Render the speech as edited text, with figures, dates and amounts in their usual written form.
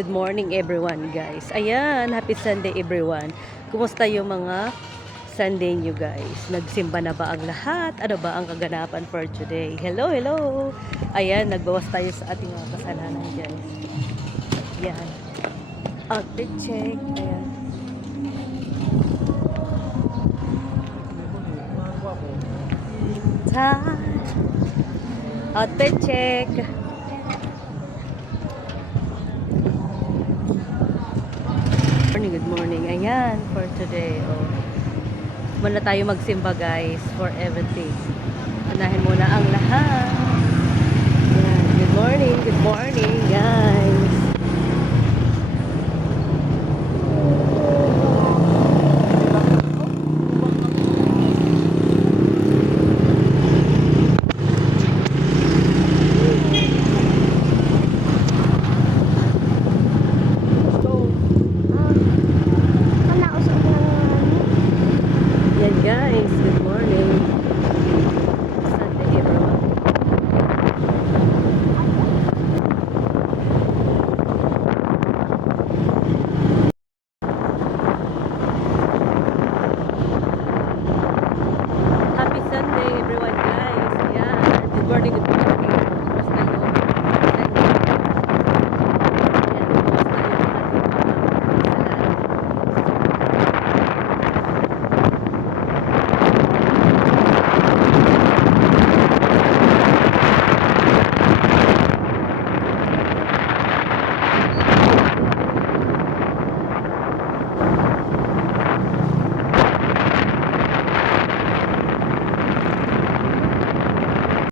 Good morning everyone guys. Ayan, happy Sunday everyone. Kumusta yung mga Sunday nyo guys? Nagsimba na ba ang lahat? Ano ba ang kaganapan for today? Hello, hello! Ayan, nagbawas tayo sa ating mga kasalanan guys. Ayan. Outfit check. Ayan. Touch. Outfit check. Good morning. Ayan, for today. Oh. Muna tayo magsimba guys for everything. Unahin muna ang lahat. Ayan, good morning, guys.